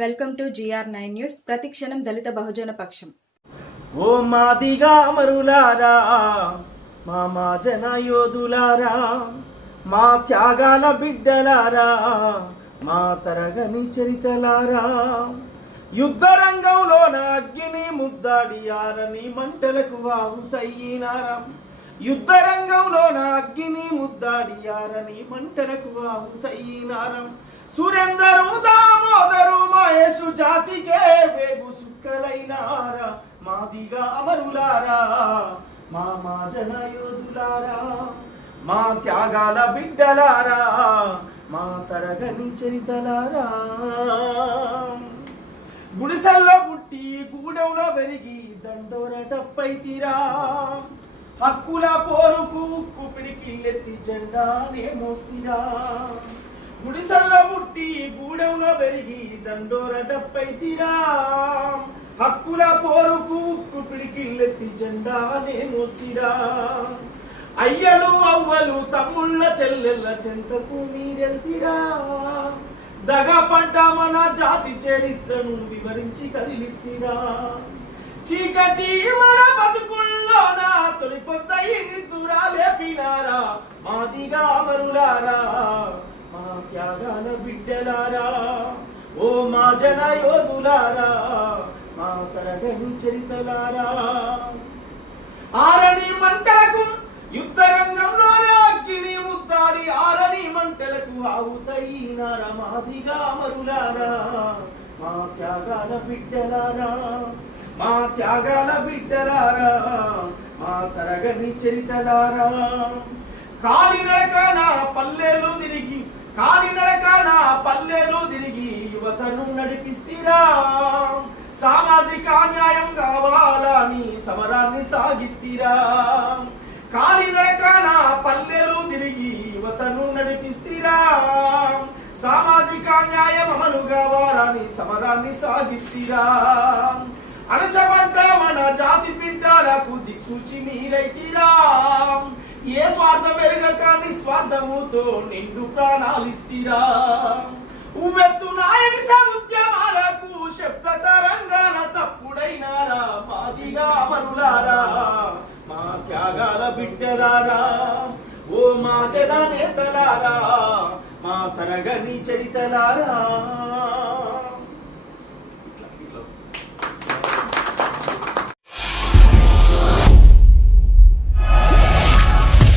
Welcome to GR9 news. ప్రతిక్షణం దళిత బహుజన పక్షం. ఓ మాదిగా అమరులారా, మా మాజన యోధులారా, మా త్యాగాల బిడ్డలారా, మా తరగని చరితలారా, యుద్ధ రంగంలోన అగ్గిని ముద్దాడి ఆరని మంటలకు వాహుతయ్యినారా. యుద్ధ రంగంలోన అగ్గిని ముద్దాడి ఆరని మంటలకు వాహుతయ్యినారా. సురేందరు దామోదరు మహేషు జాతికే వేగు సుక్కలైనారా. మాదిగా అమరులారా, మా మాజన యోధులారా, మా త్యాగాల బిడ్డలారా, మా తరగని చరితలారా. గుడిసెల్లో పుట్టి గూడెంలో పెరిగి దండోరటప్పై తీరా. హక్కుల పోరుకు ఉక్కు పిడికిల్లెత్తి జెండానే మోస్తిరా. గుడిసెల్లో పుట్టి గూడెంలో పెరిగి దండోరటప్పై తీరా. హక్కుల పోరుకు ఉక్కు పిడికిల్లెత్తి జెండానే మోస్తిరా. అయ్యలు అవ్వలు తమ్ముళ్ళ చెల్లెళ్ళ చెంతకు మీరెళ్తిరా. దగపడ్డ మన జాతి చరిత్రను వివరించి కదిలిస్తిరా. చీకటి మన బతుకుల్లోన తొలిపొద్దయి నిద్దురా లేపినారా. మాదిగా అమరులారా, మా త్యాగాల బిడ్డలారా, ఓ మా జన యోధులారా, మా తరగని చరితలారా. ఆరని మంటలకు యుద్ధ రంగంలోనే అగ్గిని ముద్దాడి ఆరని మంటలకు ఆవుతయినారా. మాదిగా అమరులారా, మా త్యాగాల బిడ్డలారా, మా త్యాగాల బిడ్డలారా, మా తరగని చరితలారా. కాలినడకన పల్లెలు తిరిగి, కాలినడకన పల్లెలు తిరిగి యువతను నడిపిస్తిరా. సామాజిక న్యాయం కావాలని సమరాన్ని సాగిస్తిరా. కాలినడకన పల్లెలు తిరిగి యువతను నడిపిస్తిరా. సామాజిక న్యాయం అమలు కావాలని సమరాన్ని సాగిస్తిరా. అణచబడ్డ మన జాతి బిడ్డలకు దిక్సూచి మీరైతిరా. ఏ స్వార్థం ఎరగక నిస్వార్థముతో నిండు ప్రాణాలిస్తిరా. ఉవ్వెత్తు నాయక ఉద్యమాలకు శబ్ద తరంగాల చప్పుడైనారా. మాదిగా అమరులారా, మా త్యాగాల బిడ్డలారా, ఓ మా జన నేతలారా, మా తరగని చరితలారా.